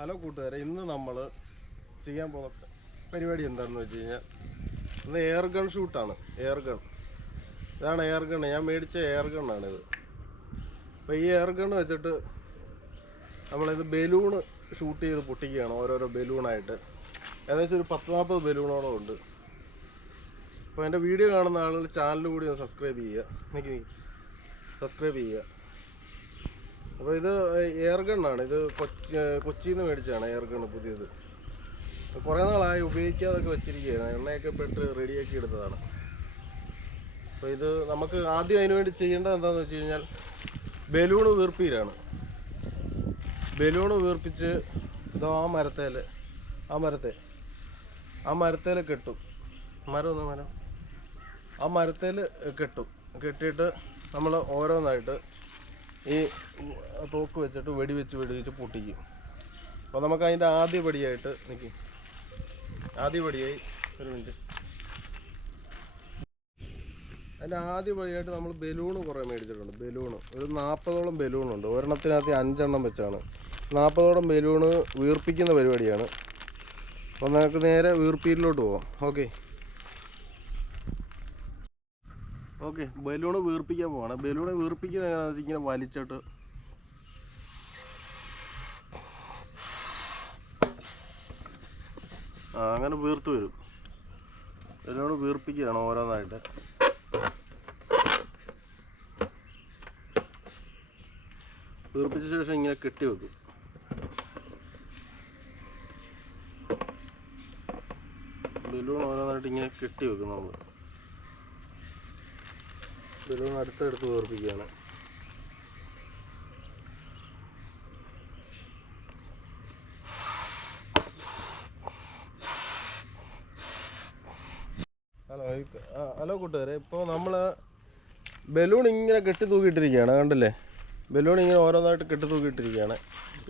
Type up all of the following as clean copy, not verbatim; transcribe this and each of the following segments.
Hello കൂട്ടുകാരെ, ഇന്ന് നമ്മൾ ചെയ്യാൻ പോകുന്ന പരിപാടി എന്താണെന്ന് വെച്ച് കഴിഞ്ഞാൽ ഇന്ന് എയർ ഗൺ ഷൂട്ടാണ്. എയർ ഗൺ, ഇതാണ് എയർ ഗൺ. ഞാൻ മേടിച്ച എയർ ഗണ്ണാണിത്. അപ്പോൾ ഈ എയർ ഗൺ വെച്ചിട്ട് നമ്മളിത് ബലൂണ് ഷൂട്ട് ചെയ്ത് പൊട്ടിക്കുകയാണ്, ഓരോരോ ബലൂണായിട്ട്. ഏകദേശം ഒരു 10-40 ബലൂണോളം ഉണ്ട്. അപ്പോൾ എൻ്റെ വീഡിയോ കാണുന്ന ആളുകൾ ചാനൽ കൂടി ഒന്ന് സബ്സ്ക്രൈബ് ചെയ്യുക. എനിക്ക് സബ്സ്ക്രൈബ് ചെയ്യുക. അപ്പോൾ ഇത് എയർ ഗണ്ണാണ്. ഇത് കൊച്ചിയിൽ നിന്ന് മേടിച്ചതാണ് എയർ ഗണ്ണ്, പുതിയത്. കുറേ നാളായി ഉപയോഗിക്കാതൊക്കെ വെച്ചിരിക്കുകയാണ്, എണ്ണയൊക്കെ പെട്ട് റെഡിയാക്കി എടുത്തതാണ്. അപ്പോൾ ഇത് നമുക്ക് ആദ്യം അതിന് വേണ്ടി ചെയ്യേണ്ടത് എന്താണെന്ന് വെച്ച് കഴിഞ്ഞാൽ ബലൂണ് വീർപ്പീരാണ്. ബലൂണ് വീർപ്പിച്ച് ഇതോ ആ മരത്തേൽ കെട്ടും. ആ മരത്തേൽ കെട്ടിയിട്ട് നമ്മൾ ഓരോന്നായിട്ട് ഈ തോക്ക് വെച്ചിട്ട് വെടിവെച്ച് പൊട്ടിക്കും. അപ്പോൾ നമുക്ക് അതിൻ്റെ ആദ്യപടിയായി ഒരു മിനിറ്റ്. അതിൻ്റെ ആദ്യപടിയായിട്ട് നമ്മൾ ബലൂണ് കുറേ മേടിച്ചിട്ടുണ്ട്. ബലൂണ് ഒരു 40ഓളം ബലൂണുണ്ട്. ഒരെണ്ണത്തിനകത്ത് 5 എണ്ണം വെച്ചാണ്. 40ഓളം ബലൂണ് വീർപ്പിക്കുന്ന പരിപാടിയാണ്. അപ്പോൾ നമുക്ക് നേരെ വീർപ്പീരിലോട്ട് പോകാം. ഓക്കെ, ബലൂണ് വീർപ്പിക്കാൻ പോവാണ്. ബലൂണ് വീർപ്പിക്കുന്നത് എങ്ങനെയാണെന്ന് വെച്ചാൽ ഇങ്ങനെ വലിച്ചിട്ട് അങ്ങനെ വീർത്ത് വരും. ബലൂണ് വീർപ്പിക്കുകയാണ് ഓരോന്നായിട്ട്. വീർപ്പിച്ച ശേഷം ഇങ്ങനെ കെട്ടി വെക്കും. ബലൂൺ ഓരോന്നായിട്ട് ഇങ്ങനെ കെട്ടി വെക്കും. നമ്മൾ ബലൂൺ അടുത്തടുത്ത് വീർപ്പിക്കുകയാണ്. ഹലോ കൂട്ടുകാരെ, ഇപ്പോൾ നമ്മൾ ബലൂൺ ഇങ്ങനെ കെട്ടി തൂക്കിയിട്ടിരിക്കുകയാണ്. കണ്ടില്ലേ, ബലൂൺ ഇങ്ങനെ ഓരോന്നായിട്ട് കെട്ടി തൂക്കിയിട്ടിരിക്കുകയാണ്.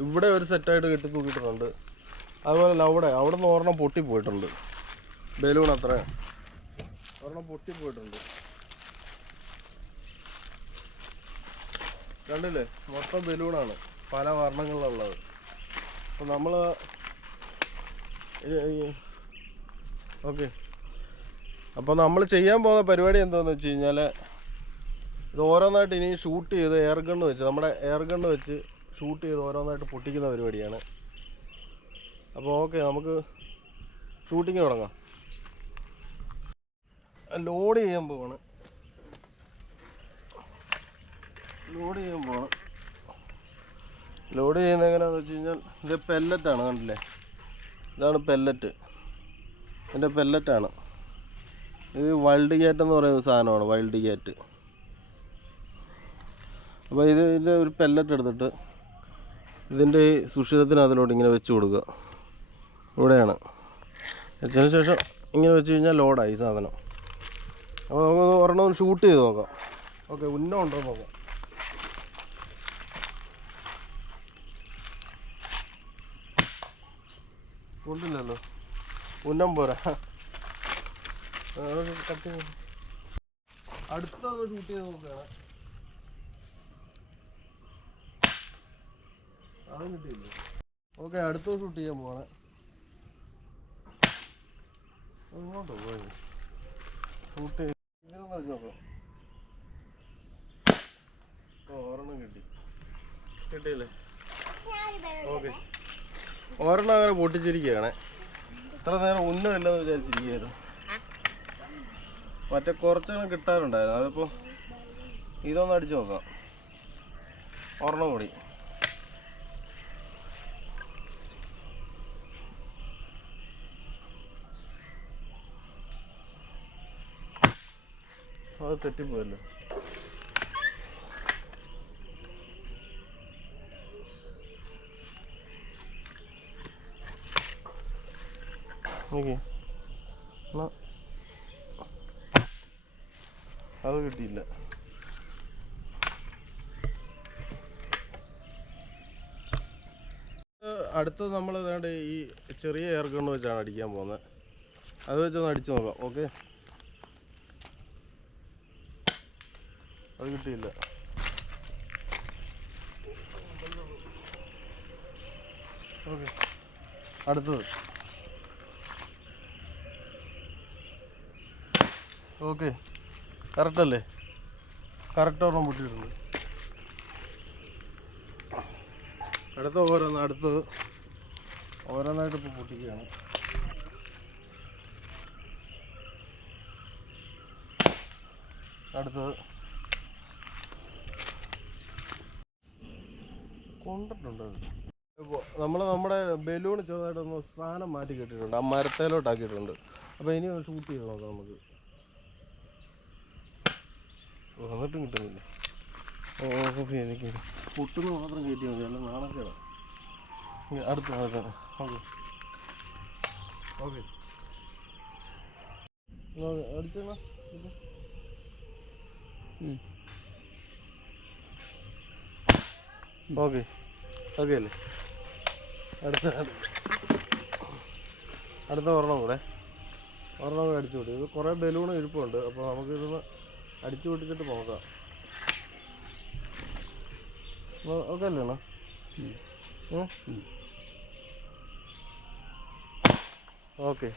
ഇവിടെ ഒരു സെറ്റായിട്ട് കെട്ടി തൂക്കിയിട്ടുണ്ട്. അതുപോലെ അവിടെ നിന്ന് ഒരെണ്ണം പൊട്ടിപ്പോയിട്ടുണ്ട്. ബലൂൺ അത്ര ഒരെണ്ണം പൊട്ടിപ്പോയിട്ടുണ്ട്. കണ്ടില്ലേ, മൊത്തം ബലൂണാണ്, പല വർണ്ണങ്ങളിലുള്ളത്. അപ്പോൾ നമ്മൾ അപ്പോൾ നമ്മൾ ചെയ്യാൻ പോകുന്ന പരിപാടി എന്താണെന്ന് വെച്ച് കഴിഞ്ഞാൽ ഇത് ഓരോന്നായിട്ട് ഇനി ഷൂട്ട് ചെയ്ത് നമ്മുടെ എയർ ഗണ്ണ് വെച്ച് ഷൂട്ട് ചെയ്ത് ഓരോന്നായിട്ട് പൊട്ടിക്കുന്ന പരിപാടിയാണ്. അപ്പോൾ നമുക്ക് ഷൂട്ടിങ് തുടങ്ങാം. ലോഡ് ചെയ്യാൻ പോവാണ്. ലോഡ് ചെയ്യുന്നത് എങ്ങനെയാണെന്ന് വെച്ച് കഴിഞ്ഞാൽ ഇത് പെല്ലറ്റാണ്. കണ്ടില്ലേ, ഇതാണ് പെല്ലറ്റ്. ഇതിൻ്റെ പെല്ലറ്റാണ് ഇത്. വൈൽഡ് ക്യാറ്റ് എന്ന് പറയുന്ന സാധനമാണ്, വൈൽഡ് ക്യാറ്റ്. അപ്പോൾ ഇതിൻ്റെ ഒരു പെല്ലറ്റ് എടുത്തിട്ട് ഇതിൻ്റെ ഈ സുഷിരത്തിന് അതിലോട്ട് ഇങ്ങനെ വെച്ച് കൊടുക്കുക. ഇവിടെയാണ് വെച്ചതിന് ശേഷം ഇങ്ങനെ വെച്ച് കഴിഞ്ഞാൽ ലോഡായി സാധനം. അപ്പോൾ നമുക്ക് ഒരെണ്ണം ഷൂട്ട് ചെയ്ത് നോക്കാം. ഉന്നം ഉണ്ടോ നോക്കാം. ഉണ്ടില്ലല്ലോ, ഉന്നം പോരാ. അടുത്തൊന്ന് ഷൂട്ട് ചെയ്ത് നോക്കുകയാണ്. അതും കിട്ടിയില്ലേ. അടുത്ത ഷൂട്ട് ചെയ്യാൻ പോവാണ്. ഇങ്ങോട്ടോ പോയി ഷൂട്ട് ചെയ്ത് ഇങ്ങനെ കളിച്ച് നോക്കാം. ഒരെണ്ണം കിട്ടിയില്ലേ. ഒരെണ്ണം അങ്ങനെ പൊട്ടിച്ചിരിക്കുകയാണ്. ഇത്ര നേരം ഉന്നമില്ലെന്ന് വിചാരിച്ചിരിക്കുകയായിരുന്നു. മറ്റേ കുറച്ചെണ്ണം കിട്ടാറുണ്ടായിരുന്നു. അതിപ്പോൾ ഇതൊന്ന് അടിച്ചു നോക്കാം. ഒരെണ്ണം കൂടി. അത് തെറ്റിപ്പോയല്ലോ. അത് കിട്ടിയില്ല. അടുത്തത് നമ്മൾ ഏതാണ്ട് ഈ ചെറിയ എയർ ഗണ്ണ് വെച്ചാണ് അടിക്കാൻ പോകുന്നത്. അത് വെച്ചൊന്ന് അടിച്ചു നോക്കാം. അത് കിട്ടിയില്ല. ഓക്കെ, അടുത്തത്. ഓക്കെ, കറക്റ്റല്ലേ? കറക്റ്റ് ഒരെണ്ണം പൊട്ടിയിട്ടുണ്ട്. അടുത്തത് ഓരോന്നായിട്ട് ഇപ്പോൾ പൊട്ടിക്കുകയാണ്. അടുത്തത് കൊണ്ടിട്ടുണ്ട്. ഇപ്പോൾ നമ്മുടെ ബലൂൺ ചെറുതായിട്ടൊന്ന് സ്ഥാനം മാറ്റി കെട്ടിയിട്ടുണ്ട്, ആ മരത്തേലോട്ടാക്കിയിട്ടുണ്ട്. അപ്പോൾ ഇനി ഷൂട്ട് ചെയ്ത് നോക്കാം നമുക്ക്. എന്നിട്ടും കിട്ടുന്നില്ല. എനിക്ക് പൊട്ടുന്ന മാത്രം കയറ്റിയാൽ മതി, അല്ല നാണക്കേടാ. അടുത്ത ഓക്കെ ഓക്കെ അടിച്ചേണ. ഓക്കെ ഓക്കെ അല്ലേ? അടുത്ത ഒരെണ്ണം കൂടെ അടിച്ചു പൊട്ടി. ഇത് കുറേ ബലൂൺ ഇരിപ്പുണ്ട്, അപ്പോൾ നമുക്കിതൊന്ന് അടിച്ചു പൊട്ടിച്ചിട്ട് നോക്കാം. ഓക്കെ അല്ലേ അണ്ണാ? ഓക്കെ.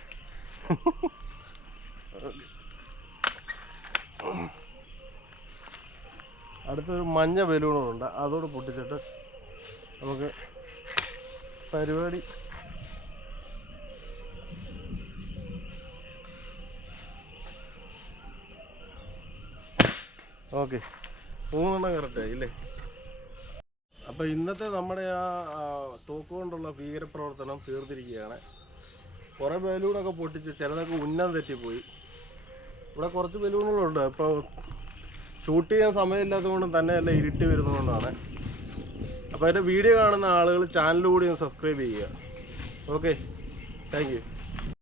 അടുത്തൊരു മഞ്ഞ ബലൂണുണ്ട്, അതോട് പൊട്ടിച്ചിട്ട് നമുക്ക് പരിപാടി. ഓക്കെ, 3 കറക്റ്റായി ഇല്ലേ? അപ്പോൾ ഇന്നത്തെ നമ്മുടെ ആ തോക്ക് കൊണ്ടുള്ള ഭീകരപ്രവർത്തനം തീർന്നിരിക്കുകയാണ്. കുറേ ബലൂണൊക്കെ പൊട്ടിച്ച് ചിലതൊക്കെ ഉന്നം തെറ്റിപ്പോയി. ഇവിടെ കുറച്ച് ബലൂണുകളുണ്ട്. അപ്പോൾ ഷൂട്ട് ചെയ്യാൻ സമയമില്ലാത്തതുകൊണ്ടും തന്നെയല്ല ഇരുട്ടി വരുന്നതുകൊണ്ടാണ്. അപ്പോൾ അതിൻ്റെ വീഡിയോ കാണുന്ന ആളുകൾ ചാനൽ കൂടി ഒന്ന് സബ്സ്ക്രൈബ് ചെയ്യുക. Okay, thank you.